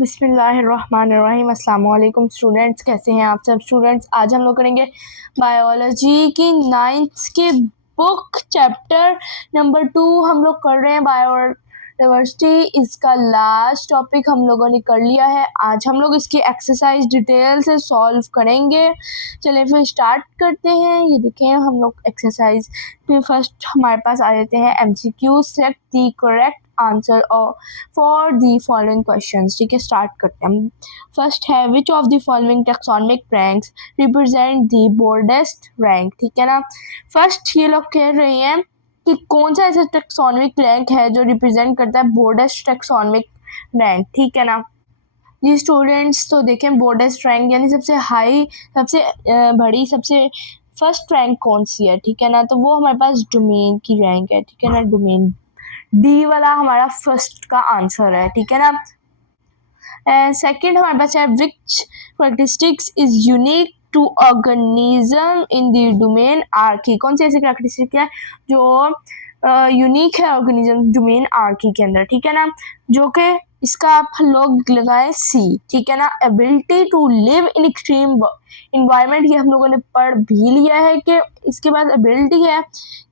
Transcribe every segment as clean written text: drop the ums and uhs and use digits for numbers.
बिस्मिल्लाहिर्रहमानिर्रहीम। अस्सलाम वालेकुम स्टूडेंट्स, कैसे हैं आप सब स्टूडेंट्स। आज हम लोग करेंगे बायोलॉजी की 9th के बुक चैप्टर नंबर 2 हम लोग कर रहे हैं बायोडाइवर्सिटी। इसका लास्ट टॉपिक हम लोगों ने कर लिया है। आज हम लोग इसकी एक्सरसाइज डिटेल से सॉल्व करेंगे। चलिए फिर स्टार्ट करते हैं। ये देखें हम लोग एक्सरसाइज में फर्स्ट हमारे पास आ जाते हैं MCQ। Select the correct answer for the following questions. ठीक है, स्टार्ट करते हैं। फर्स्ट है which of the following taxonomic ranks represent the broadest rank. ठीक है ना। फर्स्ट ये लोग कह रहे हैं कि कौन सा ऐसा टैक्सोनॉमिक रैंक है जो रिप्रेजेंट करता है बोर्डेस्ट टैक्सोनॉमिक रैंक। ठीक है ना जी स्टूडेंट्स, तो देखें बोर्डेस्ट रैंक यानी सबसे हाई, सबसे बड़ी, सबसे फर्स्ट रैंक कौन सी है। ठीक है ना, तो वो हमारे पास डोमेन की रैंक है। ठीक है ना, डोमेन डी वाला हमारा फर्स्ट का आंसर है। ठीक है ना। सेकंड हमारे पास है which characteristics is unique to organism in the domain archaea. कौन सी ऐसी कैरेक्टरिस्टिक है जो यूनिक है ऑर्गेनिज्म डोमेन आर्की के अंदर। ठीक है ना, जो कि इसका आप लोग लगाए सी। ठीक है ना। Ability to live in extreme environment, ये हम लोगों ने पढ़ भी लिया है कि इसके पास एबिलिटी है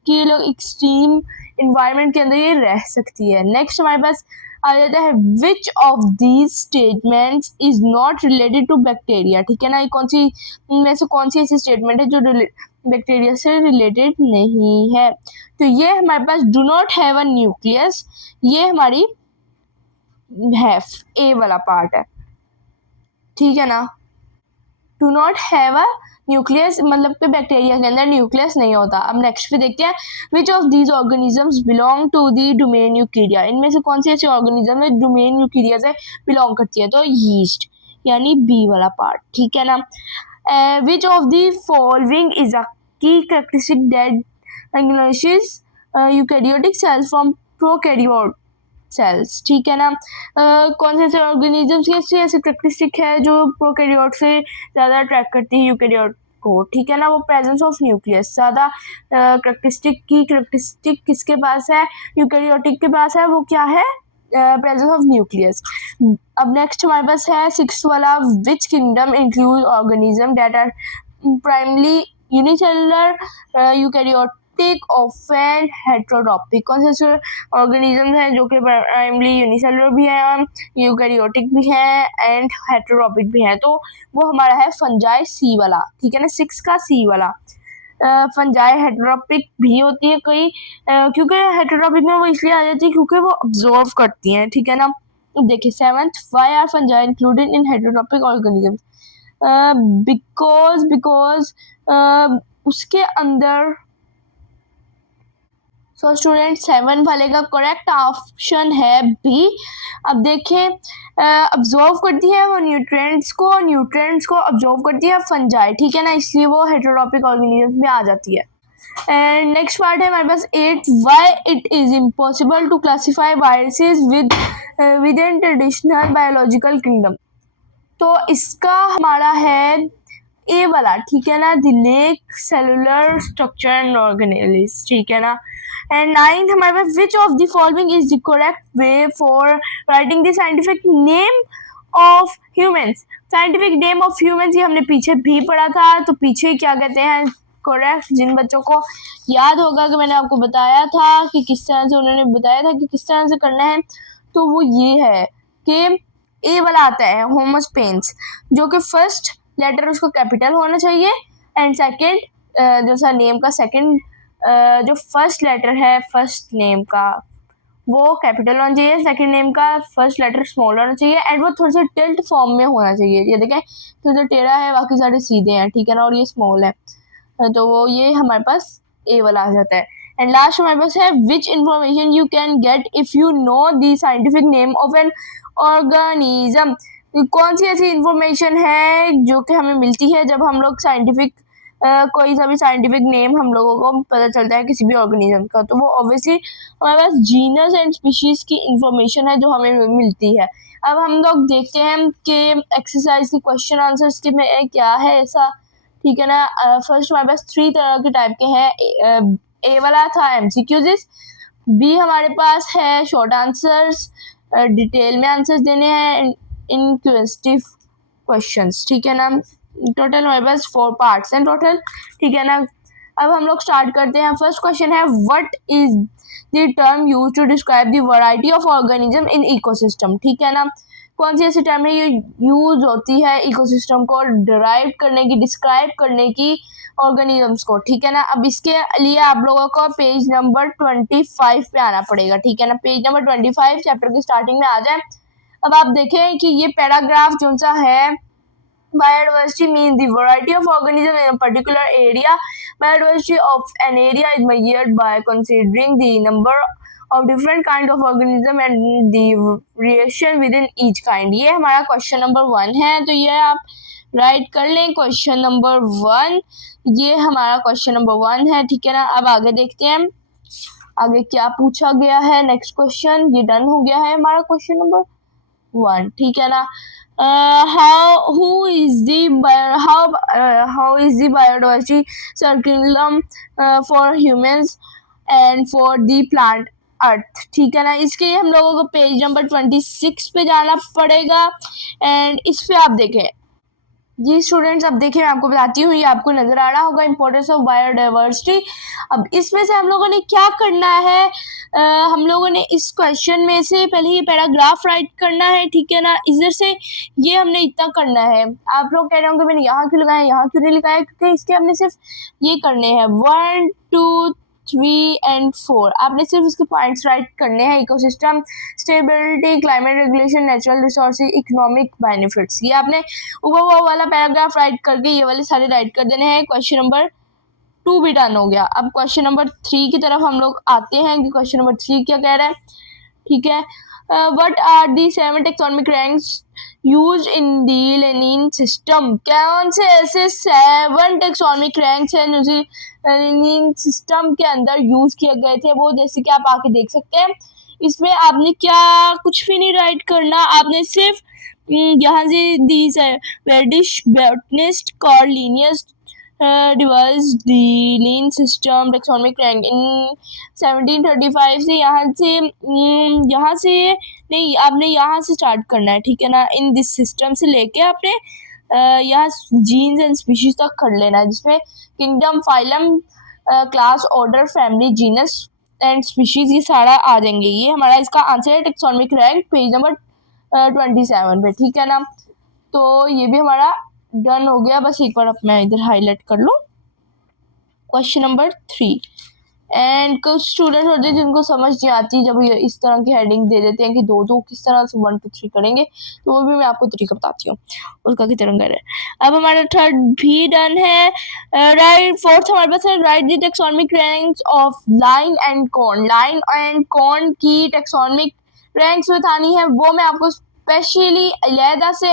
कि ये लोग एक्सट्रीम इन्वायरमेंट के अंदर ये रह सकती है। नेक्स्ट हमारे पास आ जाता है which of these statements is not related to bacteria. ठीक है ना, ये कौन सी इनमें से कौन सी ऐसी स्टेटमेंट है जो बैक्टीरिया से रिलेटेड नहीं है। तो ये हमारे पास do not have a nucleus, ये हमारी है ए वाला पार्ट है। ठीक है ना, do not have a nucleus मतलब कि बैक्टीरिया के अंदर न्यूक्लियस नहीं होता। अब नेक्स्ट पे देखते हैं which of these organisms belong to the domain eukarya. इनमें से कौन सी ऐसी ऑर्गेनिज्म है डोमेन यूकेरिया से बिलोंग करती है, तो यीस्ट यानी बी वाला पार्ट। ठीक है ना। Which of the following is a key characteristic that distinguishes eukaryotic cells from prokaryote cells. ठीक है ना। कौन से ऐसे ऑर्गेनिजम्स की ऐसी कैरेक्टरिस्टिक है जो प्रोकैरियोट से ज़्यादा अट्रैक्ट करती है यूकैरियोट को। ठीक है ना, वो प्रेजेंस ऑफ न्यूक्लियस ज़्यादा कैरेक्टरिस्टिक किसके पास है, यूकैरियोटिक के पास है। वो क्या है, प्रेजेंस ऑफ न्यूक्लियस। अब नेक्स्ट हमारे पास है 6th वाला which kingdom include organism that are primarily unicellular eukaryotic often heterotrophic. कौन से ऑर्गेनिज्म हैं जो कि प्राइमरी यूनिसेलुलर भी हैं, यूकैरियोटिक भी हैं एंड हेटेरोट्रॉपिक भी हैं। तो वो हमारा है फंजाई सी वाला। ठीक है ना, 6 का सी वाला। फंजाई हेटेरोट्रॉपिक भी होती है कई, क्योंकि हेटेरोट्रॉपिक में वो इसलिए आ जाती है क्योंकि वो ऑब्जॉर्व करती हैं। ठीक है ना। देखिए 7th why are fungi included in heterotrophic organism. Because उसके अंदर सो स्टूडेंट 7 वाले का करेक्ट ऑप्शन है बी। अब देखें अब्जॉर्व करती है वो न्यूट्रिएंट्स को अब्जॉर्व करती है फंजाई। ठीक है ना, इसलिए वो हेटेरोट्रॉपिक ऑर्गेनिज्म में आ जाती है। एंड नेक्स्ट पार्ट है हमारे पास 8 why it is impossible to classify viruses within traditional biological kingdom. तो इसका हमारा है ए वाला। ठीक है ना, the lack cellular structure and organelles. ठीक है ना। एंड 9th हमारे पास which of the following is the correct way for writing the scientific name of humans. Scientific name of humans ये हमने पीछे भी पढ़ा था, तो पीछे क्या कहते हैं करेक्ट। जिन बच्चों को याद होगा कि मैंने आपको बताया था कि किस तरह से उन्होंने बताया था कि किस तरह से करना है, तो वो ये है कि ए वाला आता है होमोस्पेंस, जो कि फर्स्ट लेटर उसको कैपिटल होना चाहिए एंड सेकंड जो सा नेम का सेकंड जो फर्स्ट लेटर है फर्स्ट नेम का वो कैपिटल होना चाहिए, सेकंड नेम का फर्स्ट लेटर स्मॉल होना चाहिए एंड वो थोड़ा सा टिल्ट फॉर्म में होना चाहिए। ये देखें थोड़ा सा टेढ़ा है, बाकी सारे सीधे हैं। ठीक है ना, और ये स्मॉल है, तो वो ये हमारे पास ए वाला आ जाता है। एंड लास्ट हमारे पास है which information you can get if you know the scientific name of an organism. कौन सी ऐसी इंफॉर्मेशन है जो कि हमें मिलती है जब हम लोग साइंटिफिक कोई सा भी साइंटिफिक नेम हम लोगों को पता चलता है किसी भी ऑर्गेनिज्म का, तो वो ऑब्वियसली हमारे पास जीनस एंड स्पीशीज की इंफॉर्मेशन है जो हमें मिलती है। अब हम लोग देखते हैं कि एक्सरसाइज के क्वेश्चन आंसर्स के में क्या है ऐसा। ठीक है ना, फर्स्ट हमारे पास 3 तरह के टाइप के हैं। ए वाला था MCQs, बी हमारे पास है शॉर्ट आंसर्स, डिटेल में आंसर्स देने हैं, इनक्वेस्टिव क्वेश्चंस, ठीक है ना। टोटल हमारे पास 4 पार्ट्स हैं टोटल, ठीक है ना। अब हम लोग स्टार्ट करते हैं। फर्स्ट क्वेश्चन है what is the term use to describe the variety of organism in ecosystem, ठीक है ना। कौन सी ऐसी टर्म है ये यूज होती है इकोसिस्टम को डिराइव करने की, डिस्क्राइब करने की ऑर्गेनिजम्स को, ठीक है ना। अब इसके लिए आप लोगों को पेज नंबर 25 पे आना पड़ेगा, ठीक है ना। पेज नंबर 25 चैप्टर की स्टार्टिंग में आ जाए। अब आप देखें कि ये पैराग्राफ जो सा है, biodiversity means the variety of organisms in a particular area. Biodiversity of an area is measured by considering the number of different kind of organism and the variation within each kind. ये हमारा question number 1 है, तो ये आप right कर लें। Question number 1 ये हमारा क्वेश्चन नंबर 1 है, ठीक है ना। अब आगे देखते हैं आगे क्या पूछा गया है। नेक्स्ट क्वेश्चन ये डन हो गया है हमारा क्वेश्चन नंबर 1, ठीक है ना। How is the biodiversity curriculum for humans and for the plant अर्थ, ठीक है ना। इसके लिए हम लोगों को पेज नंबर 26 पे जाना पड़ेगा एंड इस पे आप देखें जी स्टूडेंट्स। अब देखिए मैं आपको बताती हूँ, ये आपको नजर आ रहा होगा इंपॉर्टेंस ऑफ बायोडाइवर्सिटी। अब इसमें से हम लोगों ने क्या करना है, हम लोगों ने इस क्वेश्चन में से पहले ये पैराग्राफ राइट करना है, ठीक है ना। इधर से ये हमने इतना करना है। आप लोग कह रहे होंगे मैंने यहाँ क्यों लगाया, यहाँ क्यों नहीं लगाया, क्योंकि इसके हमने सिर्फ ये करने हैं 1 2 3 एंड 4। आपने सिर्फ इसके पॉइंट्स राइट करने हैं। Ecosystem, stability, climate regulation, natural resources, economic benefits, ये आपने ऊपर वो वाला पैराग्राफ राइट करके ये वाले सारे राइट कर देने हैं। क्वेश्चन नंबर 2 भी डन हो गया। अब क्वेश्चन नंबर 3 की तरफ हम लोग आते हैं कि क्वेश्चन नंबर 3 क्या कह रहा है, ठीक है। What are the 7 taxonomic ranks use in the Linnaean system. कौन से ऐसे 7 टेक्सोनॉमिक रैंक्स हैं जो लेनिन सिस्टम के अंदर यूज किए गए थे, वो जैसे कि आप आके देख सकते हैं। इसमें आपने क्या कुछ भी नहीं राइट करना, आपने सिर्फ यहाँ से these Swedish botanist Carl Linnaeus devised the lean system taxonomic rank in 1735 से यहाँ से नहीं, आपने यहाँ से स्टार्ट करना है, ठीक है ना। इन दिस सिस्टम से लेके आपने यहाँ जीन्स एंड स्पीशीज तक कर लेना है, जिसमें kingdom, phylum, class, order, family, genus and species ये सारा आ जाएंगे। ये हमारा इसका आंसर है टैक्सोनॉमिक रैंक पेज नंबर 27 पे, ठीक है ना। तो ये भी हमारा डन हो गया। बस एक बार अब मैं इधर हाईलाइट कर लूँ क्वेश्चन नंबर 3। एंड कुछ स्टूडेंट होते हैं जिनको समझ नहीं आती जब ये इस तरह की हेडिंग दे देते हैं कि दो किस तरह से 1 2 3 करेंगे, तो वो भी मैं आपको तरीका बताती हूँ उसका किस तरह करें। अब हमारा 3rd भी डन है। राइट 4th हमारे पास है right the taxonomic ranks of line and corn. Line and corn की टैक्सोनॉमिक रैंक्स बतानी है, वो मैं आपको स्पेशली अलहदा से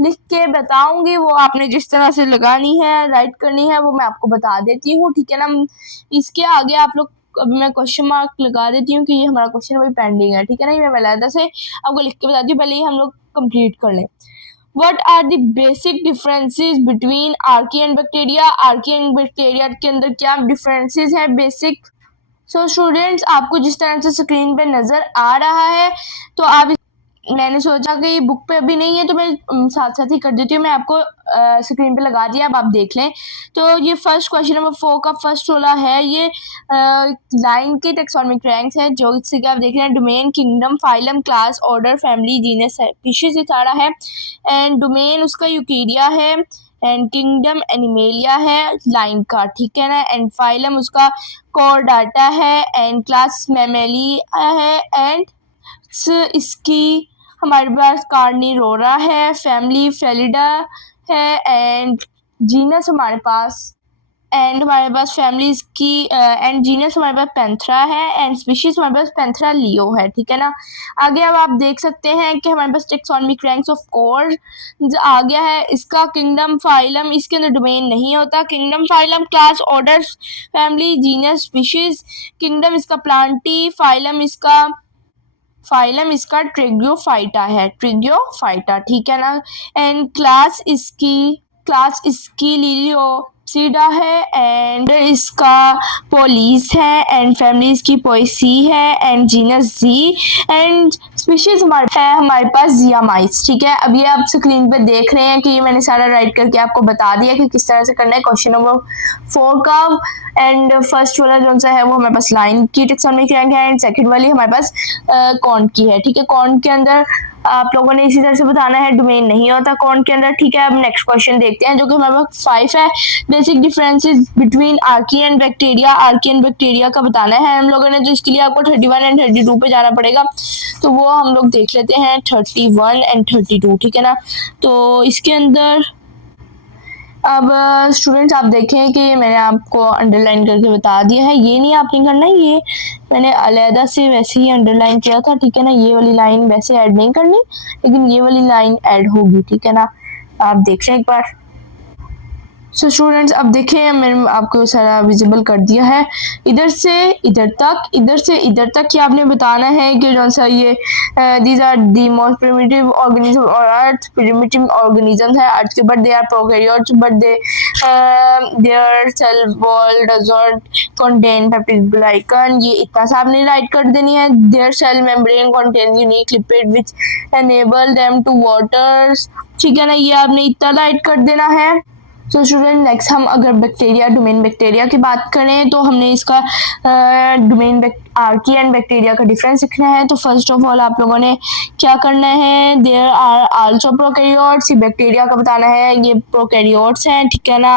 लिख के बताऊंगी। वो आपने जिस तरह से लगानी है राइट करनी है वो मैं आपको बता देती हूँ, ठीक है ना। इसके आगे आप लोग अभी मैं क्वेश्चन मार्क लगा देती हूँ कि ये हमारा क्वेश्चन अभी पेंडिंग है, ठीक है ना। ये मैं अलहदा से आपको लिख के बताती हूँ, पहले ये हम लोग कंप्लीट कर लें। What are the basic differences between Archie and bacteria. Archie and bacteria के अंदर क्या डिफरेंसेस है बेसिक। सो स्टूडेंट्स आपको जिस तरह से स्क्रीन पे नजर आ रहा है, तो आप मैंने सोचा कि ये बुक पे अभी नहीं है तो मैं साथ साथ ही कर देती हूँ। मैं आपको स्क्रीन पे लगा दिया, अब आप देख लें। तो ये फर्स्ट क्वेश्चन नंबर 4 का फर्स्ट वाला है, ये लाइन के टैक्सोनॉमिक रैंक्स है, जो इससे कि आप देख रहे हैं domain, kingdom, phylum, class, order, family, genus, species, ये सारा है। एंड डोमेन उसका यूकेरिया है, एंड किंगडम एनिमेलिया है लाइन का, ठीक है ना। एंड फाइलम उसका कॉर्डाटा है, एंड क्लास मैमेलिया है, एंड इसकी हमारे पास कार्निरोरा है, फैमिली फेलिडा है, एंड जीनस हमारे पास फैमिलीज की एंड जीनस हमारे पास पैंथरा है, एंड स्पीशीज हमारे पास पैंथरा लियो है, ठीक है ना। आगे अब आप देख सकते हैं कि हमारे पास टैक्सोनॉमिक रैंक्स ऑफ कॉर्ड आ गया है। इसका किंगडम, फाइलम, इसके अंदर डोमेन नहीं होता। Kingdom, phylum, class, order, family, genus, species. Kingdom इसका प्लांटी, फाइलम इसका ट्रिग्योफाइटा है, ट्रिग्योफाइटा, ठीक है ना। एंड क्लास इसकी लिलियोसिडा है, एंड इसका पोलिस है, एंड फैमिली इसकी पोएसी है, and genus Zea, and species हमारे पास जियामाइट्स। ठीक है, अब ये आप स्क्रीन पे देख रहे हैं कि ये मैंने सारा राइट करके आपको बता दिया कि किस तरह से करना है। क्वेश्चन नंबर 4 का एंड फर्स्ट वाला जो सा है वो हमारे पास लाइन की टेक्सोनॉमिक रैंक है एंड सेकंड वाली हमारे पास कॉर्न की है। ठीक है, कॉर्न के अंदर आप लोगों ने इसी तरह से बताना है, डोमेन नहीं होता कॉर्न के अंदर। ठीक है, अब नेक्स्ट क्वेश्चन देखते हैं जो कि हमारे पास 5 है। Basic differences between Archie and bacteria. Archie and bacteria का बताना है हम लोगों ने, तो इसके लिए आपको 31 एंड 32 पे जाना पड़ेगा, तो वो हम लोग देख लेते हैं 31 एंड 32। ठीक है ना, तो इसके अंदर अब स्टूडेंट्स आप देखें कि मैंने आपको अंडरलाइन करके बता दिया है, ये नहीं आपने करना, ये मैंने अलहदा से वैसे ही अंडरलाइन किया था। ठीक है ना, ये वाली लाइन वैसे ऐड नहीं करनी, लेकिन ये वाली लाइन ऐड होगी। ठीक है ना, आप देख लें एक बार। सो स्टूडेंट्स अब देखें, मैंने आपको सारा विजिबल कर दिया है। इधर से इधर तक, इधर से इधर तक कि आपने बताना है कि जो सा ये these are the most primitive organism और अर्थ प्रिमिटिव ऑर्गेनिज्म है अर्थ के, but they are prokaryotes, but their cell wall does not contain peptidoglycan. ये इतना सा आपने राइट कर देनी है। Their cell membrane contain unique lipid which enable them to waters. ठीक है ना, ये आपने इतना राइट कर देना है। सो स्टूडेंट नेक्स्ट हम अगर बैक्टीरिया, डोमेन बैक्टीरिया की बात करें तो हमने इसका डोमेन आर्की एंड बैक्टीरिया का डिफरेंस लिखना है। तो फर्स्ट ऑफ ऑल आप लोगों ने क्या करना है, देयर आर आल्सो प्रोकैरियोट्स। ये बैक्टीरिया का बताना है, ये प्रोकैरियोट्स हैं। ठीक है ना,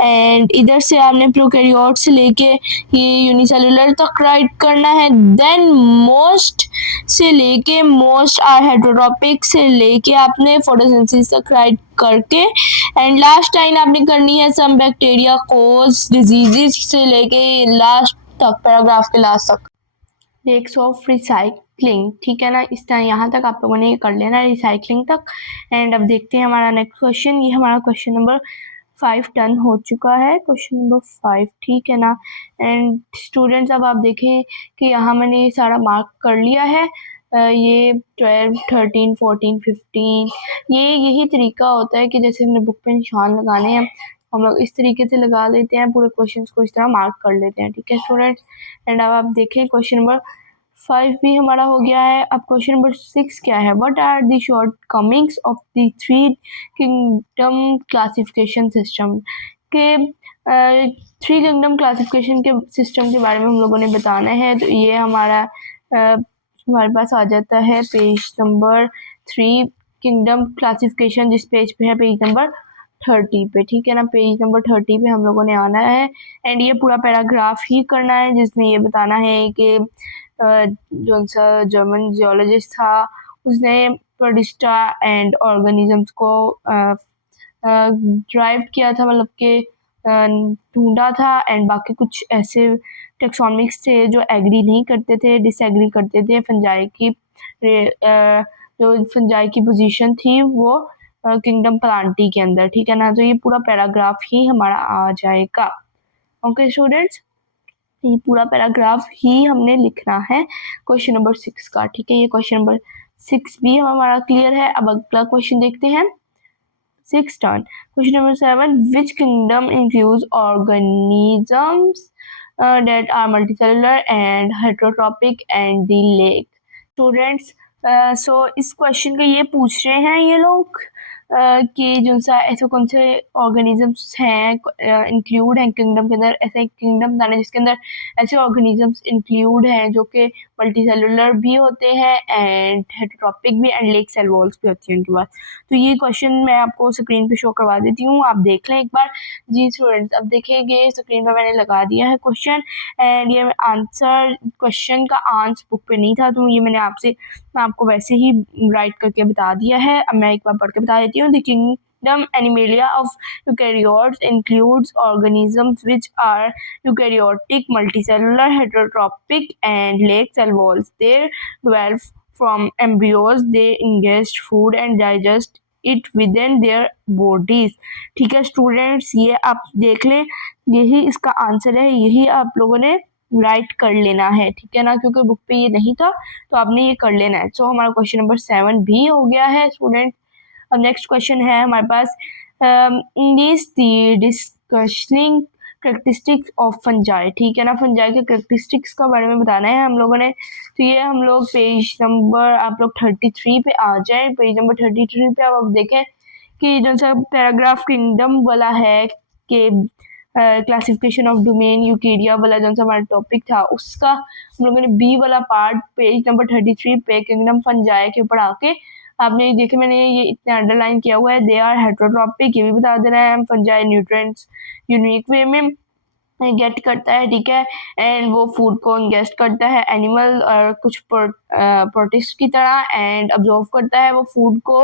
एंड इधर से आपने प्रोकैरियोट्स से लेके ये यूनिसेलुलर तक राइट करना है। देन मोस्ट से लेके मोस्ट आर हेटेरोट्रॉपिक से लेके आपने फोटोसिंथेसिस तक राइट करके एंड लास्ट लाइन आपने करनी है सम बैक्टीरिया कोज डिजीजेस से लेके लास्ट तक, पैराग्राफ के लास्ट तक। Rates of recycling. ठीक है ना, इस तरह यहाँ तक आप लोगों ने ये कर लेना है रिसाइकलिंग तक। एंड अब देखते हैं हमारा नेक्स्ट क्वेश्चन। ये हमारा क्वेश्चन नंबर 5 डन हो चुका है, क्वेश्चन नंबर 5। ठीक है ना, एंड स्टूडेंट्स अब आप देखें कि यहाँ मैंने ये सारा मार्क कर लिया है। ये 12, 13, 14, 15 ये यही तरीका होता है कि जैसे हमने बुक पे निशान लगाने हैं, हम लोग इस तरीके से लगा लेते हैं, पूरे क्वेश्चंस को इस तरह मार्क कर लेते हैं। ठीक है स्टूडेंट्स, एंड अब आप देखें क्वेश्चन नंबर 5 भी हमारा हो गया है। अब क्वेश्चन नंबर 6 क्या है, what are the shortcomings of the 3 kingdom classification system के 3 किंगडम क्लासिफिकेशन के सिस्टम के बारे में हम लोगों ने बताना है। तो ये हमारे पास आ जाता है पेज नंबर 3 किंगडम क्लासिफिकेशन, जिस पेज पे है पेज नंबर 30 पे। ठीक है ना, पेज नंबर 30 पे हम लोगों ने आना है एंड ये पूरा पैराग्राफ ही करना है जिसमें ये बताना है कि जो सा जर्मन जियोलॉजिस्ट था उसने प्रोटिस्टा एंड ऑर्गेनिजम्स को ड्राइव किया था, मतलब कि ढूंढा था एंड बाकी कुछ ऐसे टेक्सोनॉमिक्स थे जो एग्री नहीं करते थे, डिसएग्री करते थे फंजाई की जो फंजाई की पोजीशन थी वो किंगडम प्लांटी के अंदर। ठीक है ना, तो ये पूरा पैराग्राफ ही हमारा आ जाएगा। ओके स्टूडेंट्स, ये पूरा पैराग्राफ ही हमने लिखना है क्वेश्चन नंबर 6 का। ठीक है, ये क्वेश्चन नंबर 6 भी हमारा क्लियर है। अब अगला क्वेश्चन देखते हैं 6 turn. Question number 7, which kingdom includes organisms that are multicellular and heterotrophic and the lake। Students so इस क्वेश्चन का ये पूछ रहे हैं ये लोग कि जो सा ऐसे कौन से ऑर्गेनिजम्स हैं इंक्लूड हैं किंगडम के अंदर, ऐसा एक किंगडम बताना जिसके अंदर ऐसे ऑर्गेनिजम्स इंक्लूड हैं जो कि मल्टीसेलुलर भी होते हैं एंड हेटेरोट्रॉपिक भी एंड लेक सेल वॉल्स भी होती हैं उनके पास। तो ये क्वेश्चन मैं आपको स्क्रीन पे शो करवा देती हूँ, आप देख लें एक बार। जी स्टूडेंट्स अब देखेंगे स्क्रीन पर मैंने लगा दिया है क्वेश्चन एंड ये आंसर क्वेश्चन का आंसर बुक पे नहीं था, तो ये मैं आपको वैसे ही राइट करके बता दिया है। अब मैं एक बार पढ़ के बता देती हूँ। The kingdom Animalia of eukaryotes includes organisms which are eukaryotic, multicellular, heterotrophic, and lake cell walls. They develop from embryos. They ingest food and digest it within their bodies। ठीक है स्टूडेंट्स, ये आप देख लें, यही इसका आंसर है, यही आप लोगों ने राइट कर लेना है। ठीक है ना, क्योंकि बुक पे ये नहीं था तो आपने ये कर लेना है। सो हमारा क्वेश्चन नंबर 7 भी हो गया है स्टूडेंट। अब नेक्स्ट क्वेश्चन है हमारे पास, डिस्कसिंग करेक्टरिस्टिक्स ऑफ फंजाई, ठीक है ना। फंजाई के करेक्टरिस्टिक्स के बारे में बताना है हम लोगों ने। तो ये हम लोग पेज नंबर आप लोग 33 पे आ जाए। पेज नंबर 33 पे आप देखें कि जो सा पैराग्राफ किंगडम वाला है कि क्लासिफिकेशन ऑफ डोमेन यूकेरिया वाला जो सा हमारा टॉपिक था, उसका हम लोगों ने बी वाला पार्ट पेज नंबर 33 पे किंगडम फंजाई के ऊपर आके आपने देखे, मैंने ये इतना अंडरलाइन किया हुआ है, दे आर हेटरोट्रॉपिक, ये भी बता देना है। फंजाई न्यूट्रिएंट्स यूनिक वे में गेट करता है, ठीक है, एंड वो फूड को इंगेस्ट करता है एनिमल और कुछ प्रोटिस्ट की तरह, एंड अब्जॉर्व करता है वो फूड को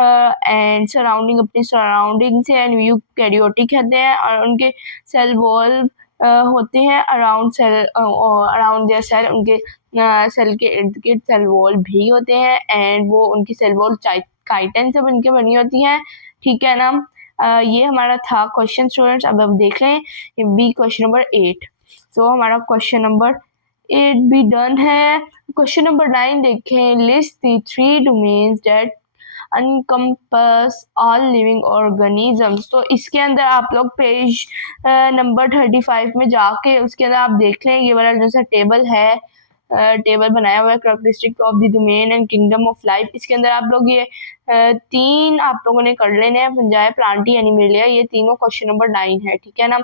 एंड सराउंडिंग अपनी सराउंडिंग से, एंड यूकैरियोटिक कहते हैं, और उनके सेल वॉल होते हैं around cell, around their cell, उनके सेल के इर्द गिर्द सेल वॉल भी होते हैं, एंड वो उनकी सेल वॉल काइटिन से बनके बनी होती हैं, ठीक है ना। ये हमारा था क्वेश्चन स्टूडेंट्स। अब देख लें ये बी क्वेश्चन नंबर 8। तो हमारा क्वेश्चन नंबर 8 भी डन है। क्वेश्चन नंबर 9 देखें, list the 3 domains that encompass all living organisms। तो इसके अंदर आप लोग पेज नंबर 35 में जाके उसके अंदर आप देख लें, ये वाला जो सा टेबल है, टेबल बनाया हुआ है characteristic of the domain and kingdom of life. इसके अंदर आप लोग ये 3 आप लोगों ने कर लेने हैं, फंजाई, प्लांटी, एनिमेलिया, ये तीनों क्वेश्चन नंबर 9 है, ठीक है ना।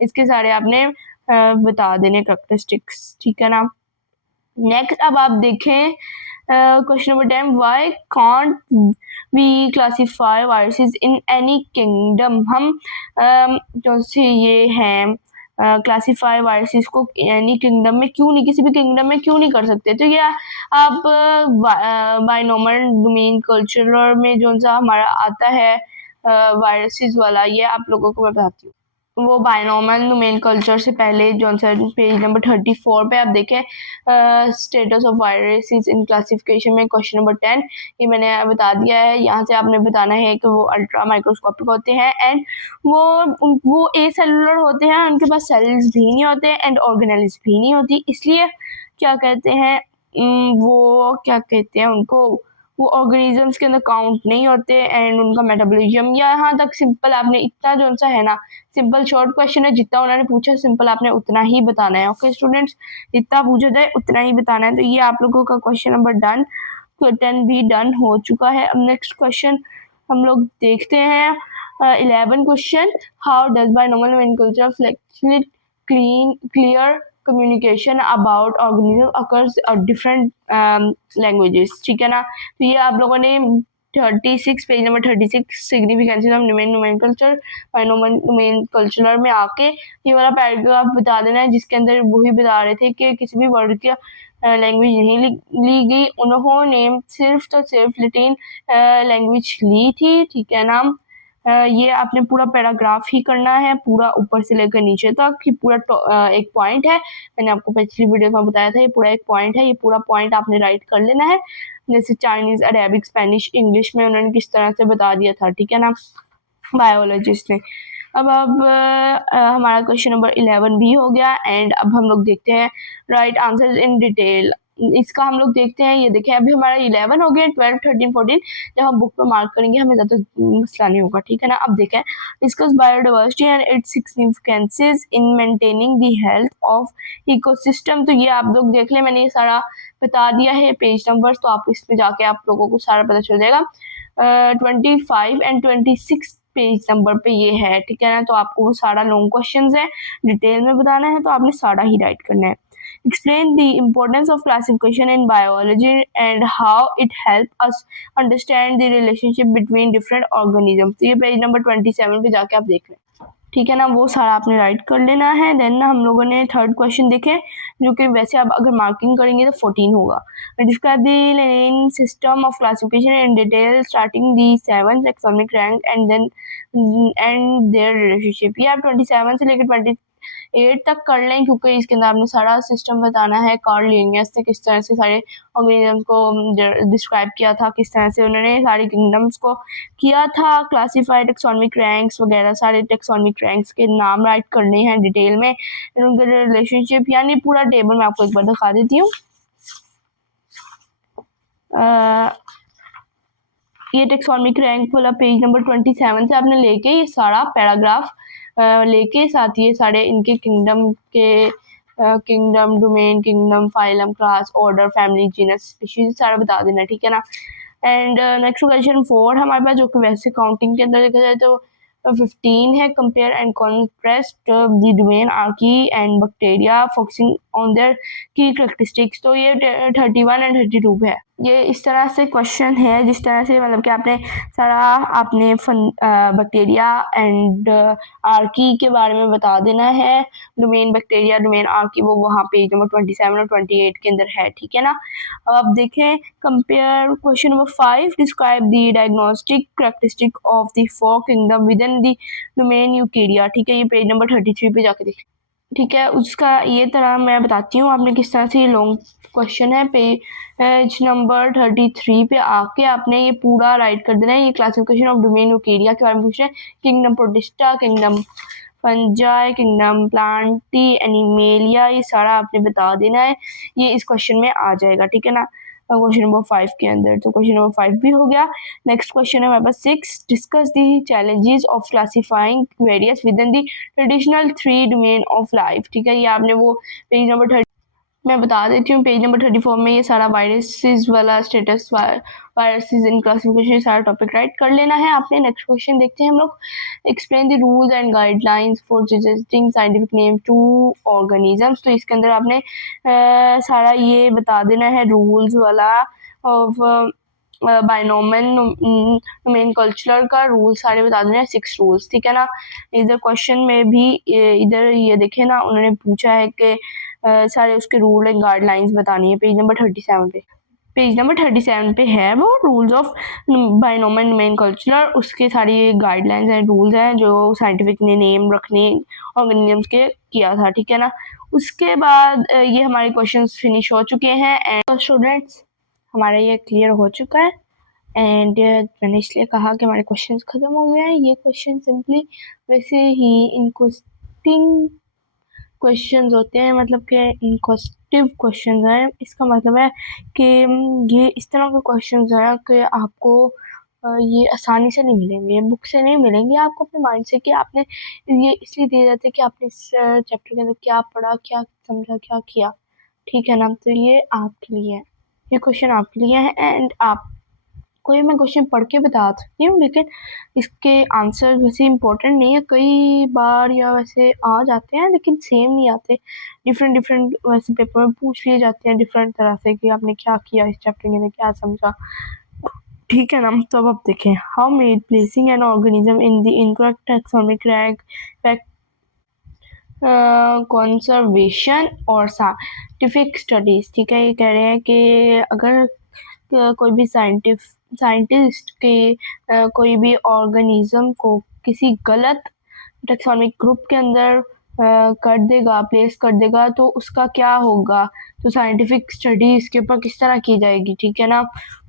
इसके सारे आपने बता देने करेक्टरिस्टिक्स, ठीक है ना। नेक्स्ट अब आप देखें question number 10, why can't we classify viruses in any kingdom. हम जो से ये हैं क्लासीफाई वायरसेस को एनी किंगडम में क्यों नहीं, किसी भी किंगडम में क्यों नहीं कर सकते। तो ये आप बाइनोमल डोमेन कल्चर में जो सा हमारा आता है वायरसेस वाला, ये आप लोगों को मैं बताती हूँ। वो बाइनोमियल नोमेनक्लेचर से पहले जॉनसन पेज नंबर 34 पे आप देखें status of viruses in classification में क्वेश्चन नंबर 10, ये मैंने बता दिया है। यहाँ से आपने बताना है कि वो अल्ट्रा माइक्रोस्कोपिक होते हैं एंड वो ए सेलुलर होते हैं, उनके पास सेल्स भी नहीं होते एंड ऑर्गेनेल्स भी नहीं होती, इसलिए क्या कहते हैं वो क्या कहते हैं उनको, वो ऑर्गेनिजम्स के अंदर काउंट नहीं होते एंड उनका मेटाबॉलिज्म, यहाँ तक सिंपल आपने इतना जो सा है ना, सिंपल शॉर्ट क्वेश्चन है, जितना उन्होंने पूछा सिंपल आपने उतना ही बताना है। ओके स्टूडेंट्स, जितना पूछा जाए उतना ही बताना है। तो ये आप लोगों का क्वेश्चन नंबर 10 भी डन हो चुका है। अब नेक्स्ट क्वेश्चन हम लोग देखते हैं 11 question, how does binomial nomenclature flexible clear communication about organism occurs different languages, ठीक है ना। तो ये आप लोगों ने 36 page number 36 significance of nomenclature binomial nomenclature में आके ये वाला पैराग्राफ बता देना है, जिसके अंदर वही बता रहे थे कि किसी भी वर्ड की लैंग्वेज नहीं ली गई, उन्होंने सिर्फ तो सिर्फ लैटिन लैंग्वेज ली थी, ठीक है ना। ये आपने पूरा पैराग्राफ ही करना है, पूरा ऊपर से लेकर नीचे तक, कि पूरा एक पॉइंट है, मैंने आपको पिछली वीडियो में बताया था, ये पूरा एक पॉइंट है, ये पूरा पॉइंट आपने राइट कर लेना है। जैसे चाइनीज, अरेबिक, स्पेनिश, इंग्लिश में उन्होंने किस तरह से बता दिया था, ठीक है ना, बायोलॉजिस्ट ने। अब हमारा क्वेश्चन नंबर 11 भी हो गया एंड अब हम लोग देखते हैं राइट आंसर्स इन डिटेल। इसका हम लोग देखते हैं, ये देखें अभी हमारा 11 हो गया, 12, 13, 14 जब हम बुक पे मार्क करेंगे हमें ज़्यादा मसला नहीं होगा, ठीक है ना। अब देखें discuss biodiversity and it's significances in maintaining the health of ecosystem. तो ये आप लोग देख लें, मैंने ये सारा बता दिया है पेज नंबर्स, तो आप इसमें जाके आप लोगों को सारा पता चल जाएगा। 25 एंड 26 पेज नंबर पे ये है, ठीक है ना। तो आपको वो सारा लॉन्ग क्वेश्चंस है, डिटेल में बताना है, तो आपने सारा ही राइट करना है। Explain the importance of classification in biology and how it helps us understand the relationship between different organisms। तो ये पेज नंबर 27 पे जाके आप देख लें, ठीक है ना, वो सारा आपने राइट कर लेना है। देन हम लोगों ने थर्ड क्वेश्चन देखे, जो कि वैसे आप अगर मार्किंग करेंगे तो 14 होगा। Describe the Linnaean system of classification in detail starting the 7th taxonomic rank and then and their relationship. ये आप 27 से लेकर 28 तक कर लें, क्योंकि इसके अंदर आपने सारा सिस्टम बताना है। कार्ल लिनियस ने किस तरह से सारे ऑर्गेनिज्म को डिस्क्राइब किया था, किस तरह से उन्होंने सारे किंगडम्स को किया था, क्लासिफाइड टैक्सोनॉमिक रैंक्स वगैरह, सारे टैक्सोनॉमिक रैंक्स के नाम राइट करने हैं डिटेल में, उनके रिलेशनशिप, यानी पूरा टेबल मैं आपको एक बार दिखा देती हूँ। ये टैक्सोनॉमिक रैंक वाला पेज नंबर 27 से आपने लेके ये सारा पैराग्राफ लेके साथ ये सारे इनके किंगडम के kingdom, domain, kingdom, phylum, class, order, family, genus, species सारा बता देना, ठीक है ना। एंड नेक्स्ट क्वेश्चन 4 हमारे पास, जो कि वैसे काउंटिंग के अंदर देखा जाए तो 15 है। Compare and contrast the domain, Archie and bacteria focusing on their की कैरेक्टरिस्टिक्स। तो ये 31 एंड 32 पे है। ये इस तरह से क्वेश्चन है जिस तरह से मतलब कि आपने सारा आपने बैक्टीरिया एंड आर्की के बारे में बता देना है। डोमेन बैक्टीरिया, डोमेन आर्की, वो वहाँ पेज नंबर 27 और 28 के अंदर है, ठीक है ना। अब आप देखें compare question number 5, describe the diagnostic characteristic of the 4 kingdom within the domain Eukarya, ठीक है। ये पेज नंबर 33 पे जाके देखें, ठीक है। उसका ये तरह मैं बताती हूँ आपने किस तरह से, ये लॉन्ग क्वेश्चन है। पेज नंबर 33 पे आके आपने ये पूरा राइट कर देना है। ये क्लासिफिकेशन ऑफ डोमेन यूकेरिया के बारे में पूछ रहे हैं। Kingdom protista, kingdom fungi, kingdom Plantae, animalia, ये सारा आपने बता देना है। ये इस क्वेश्चन में आ जाएगा, ठीक है ना, क्वेश्चन नंबर 5 के अंदर। तो क्वेश्चन नंबर 5 भी हो गया। नेक्स्ट क्वेश्चन है हमारे पास 6, discuss the challenges of classifying various with in the traditional 3 domain of life, ठीक है। ये आपने वो पेज नंबर 30 मैं बता देती हूँ। पेज नंबर 34 में ये सारा वायरसेस वाला स्टेटस, वायरसेस इन क्लासिफिकेशन, सारा टॉपिक राइट कर लेना है आपने। नेक्स्ट क्वेश्चन देखते हैं हम लोग। Explain the rules and guidelines for suggesting scientific name to organisms. तो इसके अंदर आपने सारा ये बता देना है रूल्स वाला ऑफ बाइनोमन नोमेनक्लेचर का रूल सारे बता देना है, 6 रूल्स, ठीक है ना। इधर क्वेश्चन में भी इधर ये देखे ना, उन्होंने पूछा है कि सारे उसके रूल एंड गाइडलाइंस बतानी है। पेज नंबर 37 पे, पेज नंबर 37 पे है वो रूल्स ऑफ बाइनोमल नोमेनक्लेचर, उसके सारी गाइडलाइंस एंड रूल्स हैं जो साइंटिफिक ने नेम रखने ऑर्गेनिजम्स के किया था, ठीक है ना। उसके बाद ये हमारे क्वेश्चंस फिनिश हो चुके हैं। एंड स्टूडेंट्स हमारा ये क्लियर हो चुका है। एंड मैंने इसलिए कहा कि हमारे क्वेश्चंस खत्म हो गए हैं। ये क्वेश्चन सिंपली वैसे ही इंक्वेस्टिंग क्वेश्चंस होते हैं, मतलब कि इंक्वेस्टिव क्वेश्चंस हैं। इसका मतलब है कि ये इस तरह के क्वेश्चंस हैं कि आपको ये आसानी से नहीं मिलेंगे, बुक से नहीं मिलेंगे, आपको अपने माइंड से, कि आपने ये इसलिए दिए जाते हैं कि आपने इस चैप्टर के अंदर क्या पढ़ा, क्या समझा, क्या किया, ठीक है ना। तो ये आपके लिए है, ये क्वेश्चन आपके लिए है। एंड आप कोई मैं क्वेश्चन पढ़ के बता सकती हूँ, लेकिन इसके आंसर वैसे इंपॉर्टेंट नहीं है, कई बार या वैसे आ जाते हैं लेकिन सेम नहीं आते, डिफरेंट वैसे पेपर में पूछ लिए जाते हैं डिफरेंट तरह से कि आपने क्या किया इस चैप्टर के अंदर, क्या समझा, ठीक है ना। तो अब आप देखें, how made placing an organism in the incorrect taxonomic rank conservation और साइंटिफिक स्टडीज, ठीक है। ये कह रहे हैं कि अगर कोई भी साइंटिस्ट के कोई भी ऑर्गेनिज्म को किसी गलत टैक्सोनॉमिक ग्रुप के अंदर कर देगा, प्लेस कर देगा, तो उसका क्या होगा, तो साइंटिफिक स्टडी इसके ऊपर किस तरह की जाएगी, ठीक है ना।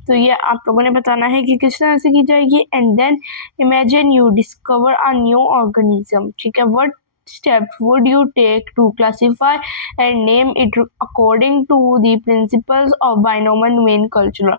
तो ये आप लोगों ने बताना है कि किस तरह से की जाएगी। And then imagine you discover a new organism, ठीक है। What steps would you take to classify and name it according to the principles of binomial nomenclature?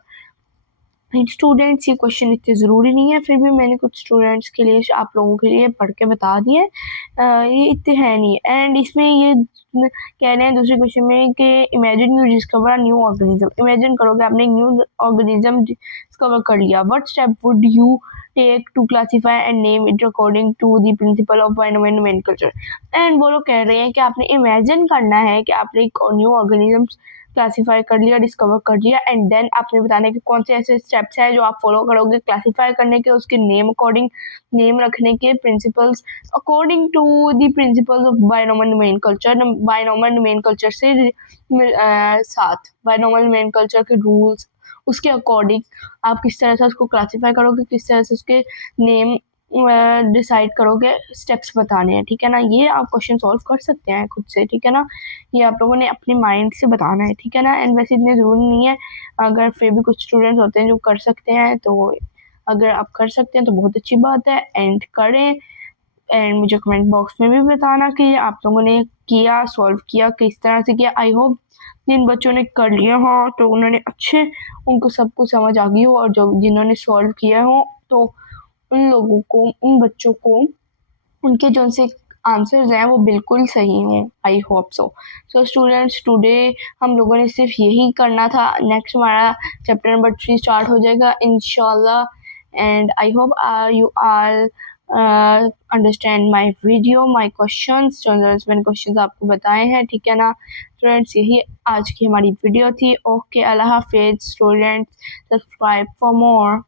Students ये क्वेश्चन इतने ज़रूरी नहीं है, फिर भी मैंने कुछ स्टूडेंट्स के लिए, आप लोगों के लिए पढ़ के बता दिए। ये इतने है नहीं। एंड इसमें ये कह रहे हैं दूसरे क्वेश्चन में कि imagine you discover a new organism, imagine करोगे आपने एक न्यू ऑर्गेनिज्म डिस्कवर कर लिया, what step would you take to classify and name it according to the principle of binomial nomenclature. And वो लोग कह रहे हैं कि आपने इमेजिन करना है कि आपने एक न्यू ऑर्गेनिज्म क्लासीफाई कर लिया, डिस्कवर कर लिया, एंड देन आपने बताने कि कौन से ऐसे स्टेप्स हैं जो आप फॉलो करोगे क्लासीफाई करने के, उसके नेम अकॉर्डिंग, नेम रखने के, principles according to the principles of binomial nomenclature, binomial nomenclature से साथ बाइनोमियल नोमेनक्लेचर के रूल्स, उसके अकॉर्डिंग आप किस तरह से उसको क्लासीफाई करोगे, किस तरह से उसके नेम डिसाइड करोगे, स्टेप्स बताने हैं, ठीक है ना। ये आप क्वेश्चन सॉल्व कर सकते हैं खुद से, ठीक है ना। ये आप लोगों ने अपने माइंड से बताना है, ठीक है ना। एंड वैसे इतने ज़रूरी नहीं है, अगर फिर भी कुछ स्टूडेंट्स होते हैं जो कर सकते हैं, तो अगर आप कर सकते हैं तो बहुत अच्छी बात है, एंड करें। एंड मुझे कमेंट बॉक्स में भी बताना कि आप लोगों ने किया, सॉल्व किया, किस तरह से किया। आई होप जिन बच्चों ने कर लिया हो तो उन्होंने अच्छे, उनको सब कुछ समझ आ गई हो, और जो जिन्होंने सॉल्व किया हो तो उन लोगों को, उन बच्चों को उनके जो से आंसर्स हैं वो बिल्कुल सही हों। I hope so. So students, today हम लोगों ने सिर्फ यही करना था। नेक्स्ट हमारा चैप्टर नंबर 3 स्टार्ट हो जाएगा इंशाल्लाह। And I hope you all understand my video, my question. मैंने क्वेश्चन आपको बताए हैं, ठीक है ना स्टूडेंट्स। यही आज की हमारी वीडियो थी। Okay, Allah Hafiz students. Subscribe for more.